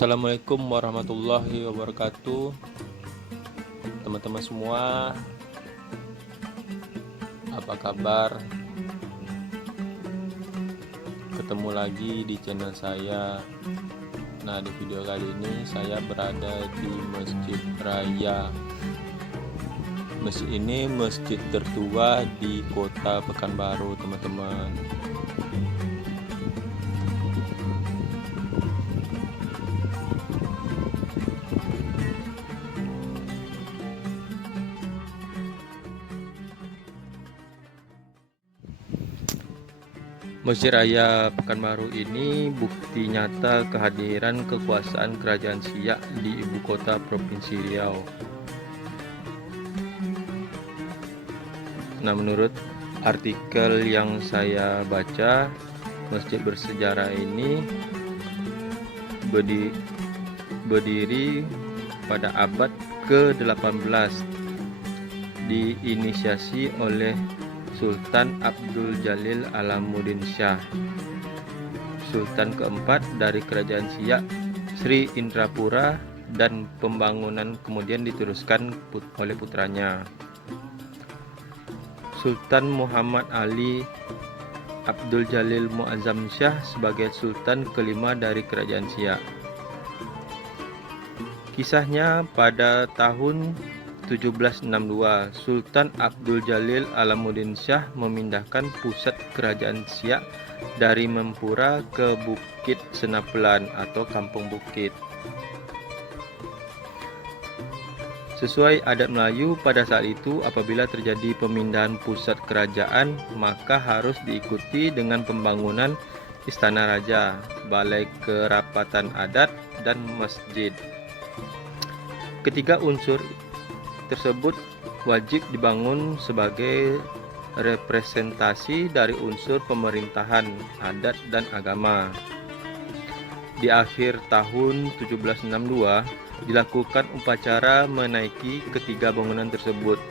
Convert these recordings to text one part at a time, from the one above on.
Assalamualaikum warahmatullahi wabarakatuh, teman-teman semua. Apa kabar? Ketemu lagi di channel saya. Nah, di video kali ini saya berada di Masjid Raya. Masjid ini masjid tertua di Kota Pekanbaru, teman-teman. Masjid Raya Pekanbaru ini bukti nyata kehadiran kekuasaan Kerajaan Siak di ibu kota Provinsi Riau. Nah, menurut artikel yang saya baca, masjid bersejarah ini berdiri pada abad ke-18, diinisiasi oleh Sultan Abdul Jalil Alamuddin Shah, Sultan keempat dari Kerajaan Siak Sri Indrapura, dan pembangunan kemudian diteruskan oleh putranya Sultan Muhammad Ali Abdul Jalil Muazzam Shah sebagai Sultan kelima dari Kerajaan Siak. Kisahnya, pada tahun 1762, Sultan Abdul Jalil Alamuddin Shah memindahkan pusat kerajaan Siak dari Mempura ke Bukit Senapelan atau Kampung Bukit. Sesuai adat Melayu pada saat itu, apabila terjadi pemindahan pusat kerajaan, maka harus diikuti dengan pembangunan istana raja, balai kerapatan adat, dan masjid. Ketiga unsur tersebut wajib dibangun sebagai representasi dari unsur pemerintahan, adat, dan agama. Di akhir tahun 1762 dilakukan upacara menaiki ketiga bangunan tersebut.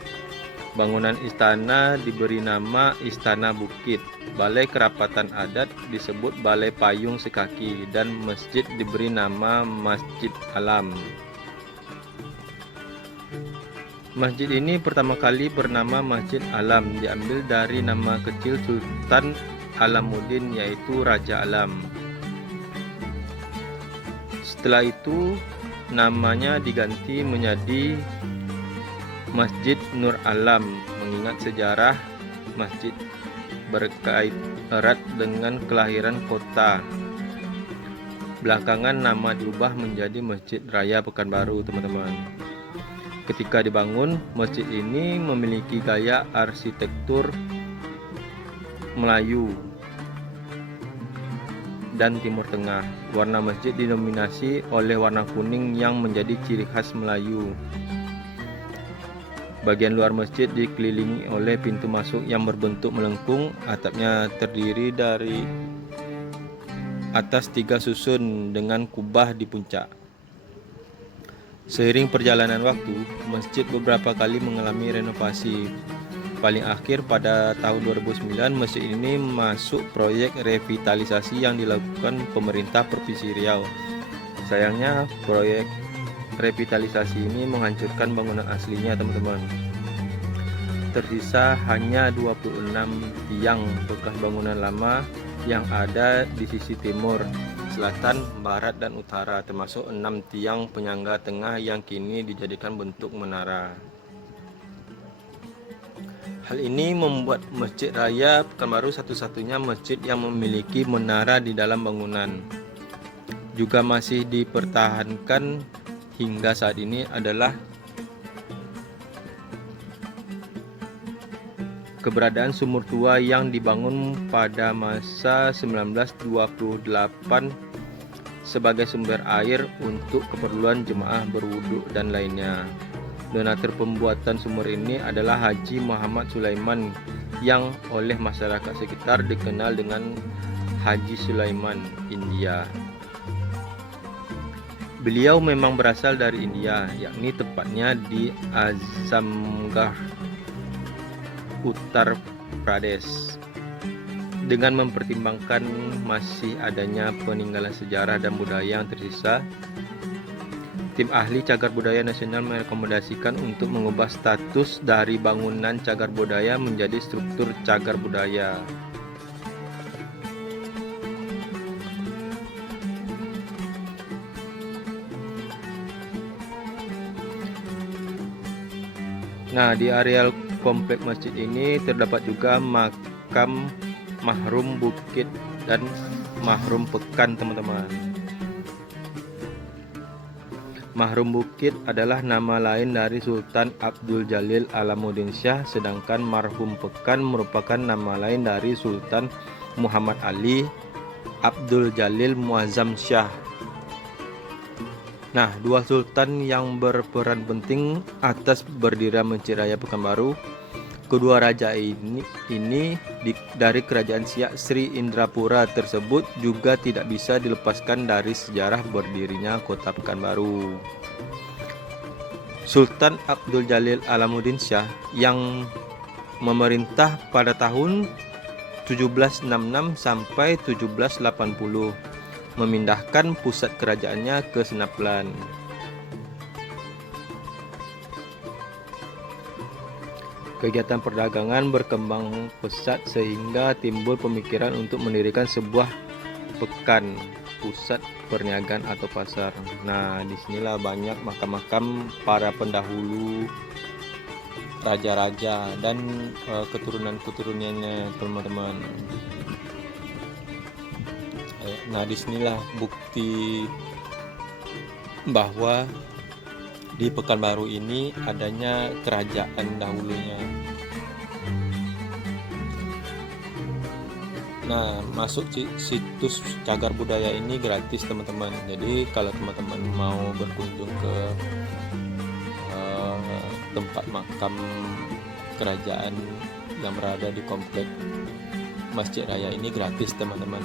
Bangunan istana diberi nama Istana Bukit, balai kerapatan adat disebut Balai Payung Sekaki, dan masjid diberi nama Masjid Alam. Masjid ini pertama kali bernama Masjid Alam, diambil dari nama kecil Sultan Alamuddin, yaitu Raja Alam. Setelah itu namanya diganti menjadi Masjid Nur Alam, mengingat sejarah masjid berkait erat dengan kelahiran kota. Belakangan nama diubah menjadi Masjid Raya Pekanbaru, teman-teman. Ketika dibangun, masjid ini memiliki gaya arsitektur Melayu dan Timur Tengah. Warna masjid didominasi oleh warna kuning yang menjadi ciri khas Melayu. Bagian luar masjid dikelilingi oleh pintu masuk yang berbentuk melengkung. Atapnya terdiri dari atas 3 susun dengan kubah di puncak. Seiring perjalanan waktu, masjid beberapa kali mengalami renovasi. Paling akhir pada tahun 2009, masjid ini masuk proyek revitalisasi yang dilakukan pemerintah Provinsi Riau. Sayangnya, proyek revitalisasi ini menghancurkan bangunan aslinya, teman-teman. Tersisa hanya 26 tiang bekas bangunan lama yang ada di sisi timur, selatan, barat, dan utara, termasuk 6 tiang penyangga tengah yang kini dijadikan bentuk menara. Hal ini membuat Masjid Raya Pekanbaru satu-satunya masjid yang memiliki menara di dalam bangunan. Juga masih dipertahankan hingga saat ini adalah keberadaan sumur tua yang dibangun pada masa 1928 sebagai sumber air untuk keperluan jemaah berwudu dan lainnya. Donatur pembuatan sumur ini adalah Haji Muhammad Sulaiman, yang oleh masyarakat sekitar dikenal dengan Haji Sulaiman India. Beliau memang berasal dari India, yakni tepatnya di Azamgarh, Uttar Pradesh. Dengan mempertimbangkan masih adanya peninggalan sejarah dan budaya yang tersisa, tim ahli Cagar Budaya Nasional merekomendasikan untuk mengubah status dari bangunan cagar budaya menjadi struktur cagar budaya. Nah, di areal komplek masjid ini terdapat juga makam Mahrum Bukit dan Mahrum Pekan, teman-teman. Mahrum Bukit adalah nama lain dari Sultan Abdul Jalil Alamuddin Shah, sedangkan Mahrum Pekan merupakan nama lain dari Sultan Muhammad Ali Abdul Jalil Muazzam Shah. Nah, dua sultan yang berperan penting atas berdirinya Masjid Raya Pekanbaru. Kedua raja ini dari kerajaan Siak Sri Indrapura tersebut juga tidak bisa dilepaskan dari sejarah berdirinya kota Pekanbaru. Sultan Abdul Jalil Alamuddin Shah yang memerintah pada tahun 1766 sampai 1780 memindahkan pusat kerajaannya ke Senaplan. Kegiatan perdagangan berkembang pesat sehingga timbul pemikiran untuk mendirikan sebuah pekan, pusat perniagaan atau pasar. Nah, disinilah banyak makam-makam para pendahulu raja-raja dan keturunan-keturunannya, teman-teman. Nah, disinilah bukti bahwa di Pekanbaru ini adanya kerajaan dahulunya. Nah, masuk situs cagar budaya ini gratis, teman-teman. Jadi kalau teman-teman mau berkunjung ke tempat makam kerajaan yang berada di komplek Masjid Raya ini gratis, teman-teman.